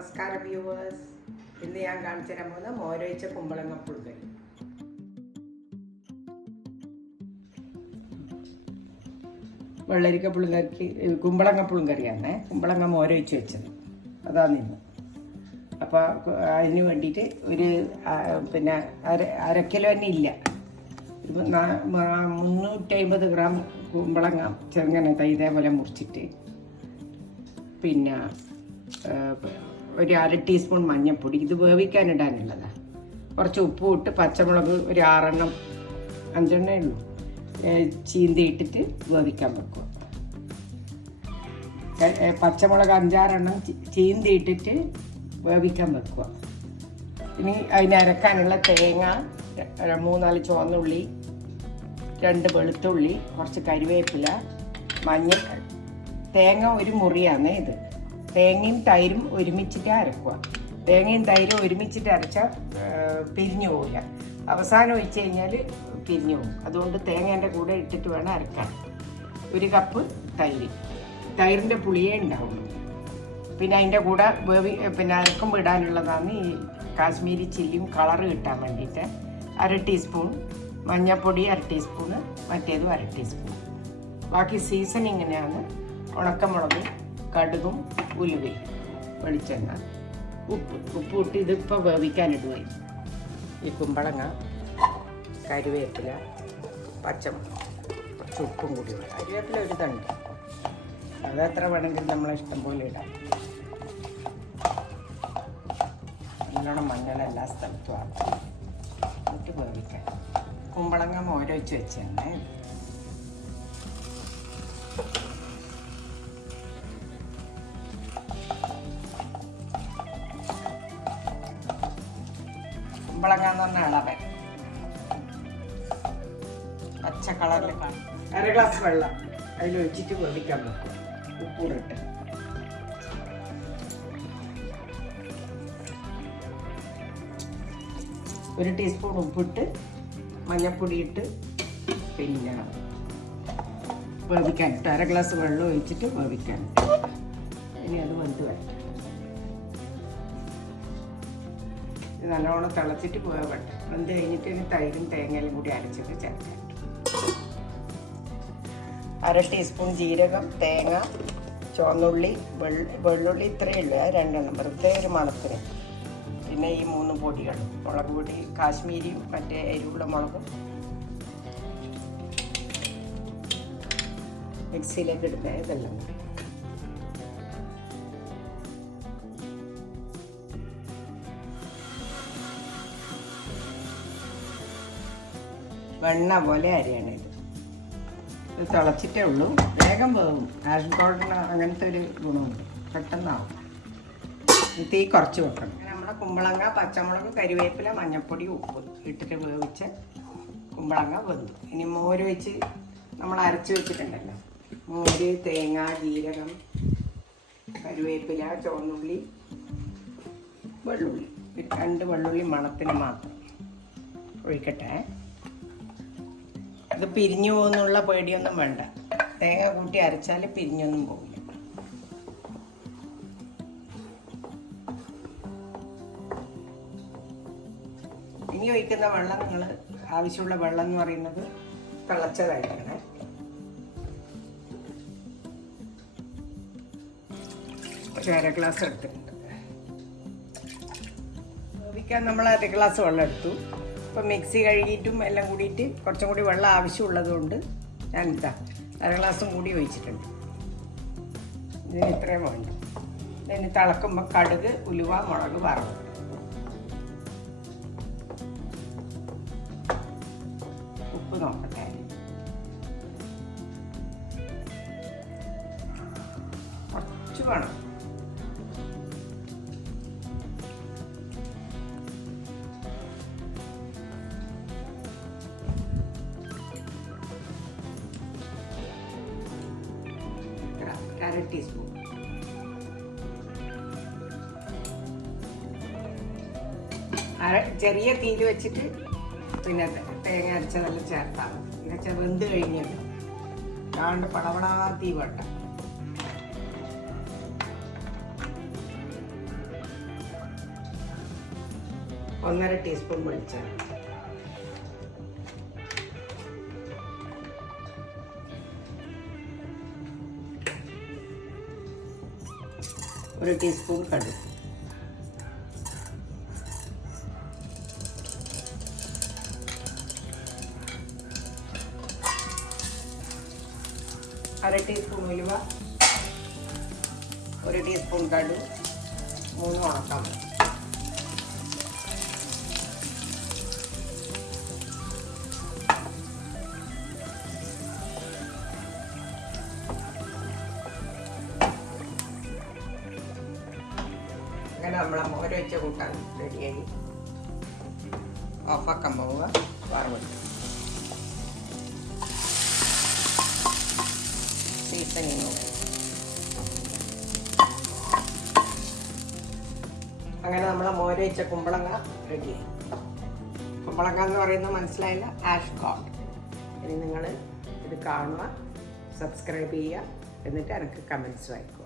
നമസ്കാരം വ്യൂവേഴ്സ്. ഇന്ന് ഞാൻ കാണിച്ചു തരാൻ പോകുന്ന മോരൊഴിച്ച കുമ്പളങ്ങ പുളിങ്കറി. വെള്ളരിക്ക പുളിങ്കറിക്ക് കുമ്പളങ്ങ പുളിങ്കറിയാണ്. കുമ്പളങ്ങ മോരൊഴിച്ച് വെച്ചത് അതാണ് ഇന്ന്. അപ്പോൾ അതിന് വേണ്ടിയിട്ട് ഒരു പിന്നെ അര കിലോ തന്നെ ഇല്ല, 350 ഗ്രാം കുമ്പളങ്ങ ചെറുങ്ങനെ ഇതേപോലെ മുറിച്ചിട്ട്, പിന്നെ ഒരു 1/2 ടീസ്പൂൺ മഞ്ഞൾപ്പൊടി, ഇത് വേവിക്കാനിടാനുള്ളതാണ്. കുറച്ച് ഉപ്പും ഇട്ട് പച്ചമുളക് ഒരു 6 5 ഉള്ളൂ ചീന്തി ഇട്ടിട്ട് വേവിക്കാൻ വെക്കുക. പച്ചമുളക് 5-6 ചീന്തി ഇട്ടിട്ട് വേവിക്കാൻ വെക്കുക. ഇനി അതിനരക്കാനുള്ള തേങ്ങ 3-4 ചുവന്നുള്ളി, 2 വെളുത്തുള്ളി, കുറച്ച് കരിവേപ്പില, മഞ്ഞൾ. തേങ്ങ ഒരു മുറിയാണ് ഇത്. തേങ്ങയും തൈരും ഒരുമിച്ചിട്ട് അരക്കുക. തേങ്ങയും തൈരും ഒരുമിച്ചിട്ട് അരച്ചാൽ പിരിഞ്ഞു പോവില്ല. അവസാനം ഒഴിച്ച് കഴിഞ്ഞാൽ പിരിഞ്ഞു പോകും. അതുകൊണ്ട് തേങ്ങേൻ്റെ കൂടെ ഇട്ടിട്ട് വേണം അരക്കാൻ. 1 കപ്പ് തൈര്, തൈരിൻ്റെ പുളിയേ ഉണ്ടാവുള്ളൂ. പിന്നെ അതിൻ്റെ കൂടെ പിന്നെ അരക്കുമ്പോൾ ഇടാനുള്ളതാണ് ഈ കാശ്മീരി ചില്ലിയും കളറ് കിട്ടാൻ വേണ്ടിയിട്ട് 1/2 ടീസ്പൂൺ മഞ്ഞൾപ്പൊടി, 1/2 ടീസ്പൂണ്, മറ്റേതും 1/2 ടീസ്പൂൺ. ബാക്കി സീസണിങ്ങിനാണ് ഉണക്കമുളക്, കടുകും ഉലുവയും, വെളിച്ചെണ്ണ, ഉപ്പ് ഇട്ട് ഇതിപ്പോൾ വേവിക്കാനിടുകയും ഈ കുമ്പളങ്ങ, കരിവേപ്പില, പച്ചമുളക്, കുറച്ച് ഉപ്പും കൂടി വേണം. കരിവേപ്പില ഒരു തണ്ട്, അതെത്ര വേണമെങ്കിലും നമ്മളെ ഇഷ്ടം പോലെ ഇടാം. നല്ലോണം മഞ്ഞൾ എല്ലാ സ്ഥലത്തും ആക്കും. എന്നിട്ട് വേവിക്കാൻ. കുമ്പളങ്ങ മോരൊഴിച്ച് വെച്ചാണ്. കുമ്പളങ്ങ എന്ന് പറഞ്ഞ ഇളവൻ പച്ച കളറിൽ കാണും. 1 ഗ്ലാസ് വെള്ളം അതിൽ ഒഴിച്ചിട്ട് വേവിക്കാൻ വെക്കും, ഉപ്പൂടിട്ട്. ഒരു ടീസ്പൂൺ ഉപ്പിട്ട് മഞ്ഞൾപ്പൊടി ഇട്ട് പിന്നെ വേവിക്കാനിട്ട് 1 ഗ്ലാസ് വെള്ളം ഒഴിച്ചിട്ട് വേവിക്കാനിട്ട്. ഇനി അത് വെന്ത് വരട്ടെ. നല്ലോണം തിളച്ചിട്ട് വേവട്ടെ. വെന്ത് കഴിഞ്ഞിട്ട് ഇനി തൈരും തേങ്ങയിലും കൂടി അരച്ചിട്ട് ചേർക്കാം. 1/2 ടീസ്പൂൺ ജീരകം, തേങ്ങ, ചുവന്നുള്ളി, വെള്ളുള്ളി ഇത്രയേ ഉള്ളൂ, 2 വെറുതെ ഒരു മണത്തിന്. പിന്നെ ഈ 3 പൊടികൾ, മുളക് പൊടി, കാശ്മീരിയും മറ്റേ എരിവുള്ള മുളകും മിക്സിയിലേക്ക് ഇടുന്ന ഇതെല്ലാം കൂടി. വെണ്ണ പോലെ അരിയാണ് ഇത്. ഇത് തിളച്ചിട്ടേ ഉള്ളൂ, വേഗം വേവും. ആഷ് ഗോൾഡിന് അങ്ങനത്തെ ഒരു ഗുണമുണ്ട്, പെട്ടെന്നാവും. തീ കുറച്ച് വെക്കണം. നമ്മുടെ കുമ്പളങ്ങ, പച്ചമുളക്, കരിവേപ്പില, മഞ്ഞൾപ്പൊടി, ഉപ്പ് ഇട്ടിട്ട് വേവിച്ച് കുമ്പളങ്ങ വെന്തു. ഇനി മോര് വെച്ച് നമ്മൾ അരച്ച് വെച്ചിട്ടുണ്ടല്ലോ, മോര്, തേങ്ങ, ജീരകം, കരിവേപ്പില, ചുവന്നുള്ളി, വെള്ളുള്ളി, 2 വെള്ളുള്ളി മണത്തിന് മാത്രം ഒഴിക്കട്ടെ. അത് പിരിഞ്ഞു പോകുന്നുള്ള പേടിയൊന്നും വേണ്ട. തേങ്ങ കൂട്ടി അരച്ചാൽ പിരിഞ്ഞൊന്നും പോകില്ല. ഇനി ഒഴിക്കുന്ന വെള്ളം നിങ്ങൾ ആവശ്യമുള്ള വെള്ളം എന്ന് പറയുന്നത് തിളച്ചതായിരിക്കണേ. ഒരു 1/2 ഗ്ലാസ് എടുത്തിട്ടുണ്ട്. വേവിക്കാൻ നമ്മൾ 1/2 ഗ്ലാസ് വെള്ളം എടുത്തു. ഇപ്പം മിക്സി കഴുകിയിട്ടും എല്ലാം കൂടിയിട്ട് കുറച്ചും കൂടി വെള്ളം ആവശ്യമുള്ളത് കൊണ്ട് ഞാൻ 1/2 ഗ്ലാസും കൂടി ഒഴിച്ചിട്ടുണ്ട്. ഇതിന് ഇത്രയും വേണ്ട. ഇതിന് തിളക്കുമ്പോൾ കടുക്, ഉലുവ, മുളക് വറവ്, ഉപ്പ് നോക്കട്ടെ. കുറച്ച് വേണം. അര ടീസ്പൂൺ. ചെറിയ തീയിൽ വെച്ചിട്ട് പിന്നെ തേങ്ങ അരച്ചതെല്ലാം ചേർത്താൽ മതി. എന്നുവെച്ചാൽ വെന്ത് കഴിഞ്ഞല്ലോ, കാണ്ട് പടപടാ തീ വേണ്ട. 1.5 ടീസ്പൂൺ വെളിച്ചെണ്ണ, ഒരു ടീസ്പൂൺ കടുക്, അര ടീസ്പൂൺ ഉലുവ, 1 ടീസ്പൂൺ കടുക്, 3 ഉണക്കമുളക്. അങ്ങനെ നമ്മളെ മോര് വെച്ച കൂട്ടാൻ റെഡിയായി. ഓഫാക്കാൻ പോവുക. വറവിട്ട് സീസണിങ്. അങ്ങനെ നമ്മളെ മോര് വെച്ച കുമ്പളങ്ങ റെഡിയായി. കുമ്പളങ്ങ എന്ന് പറയുന്നത് മനസ്സിലായില്ല, ആഷ് കോട്ട്. ഇനി നിങ്ങൾ ഇത് കാണുക, സബ്സ്ക്രൈബ് ചെയ്യുക, എന്നിട്ട് എനിക്ക് കമൻസ് വായിക്കുക.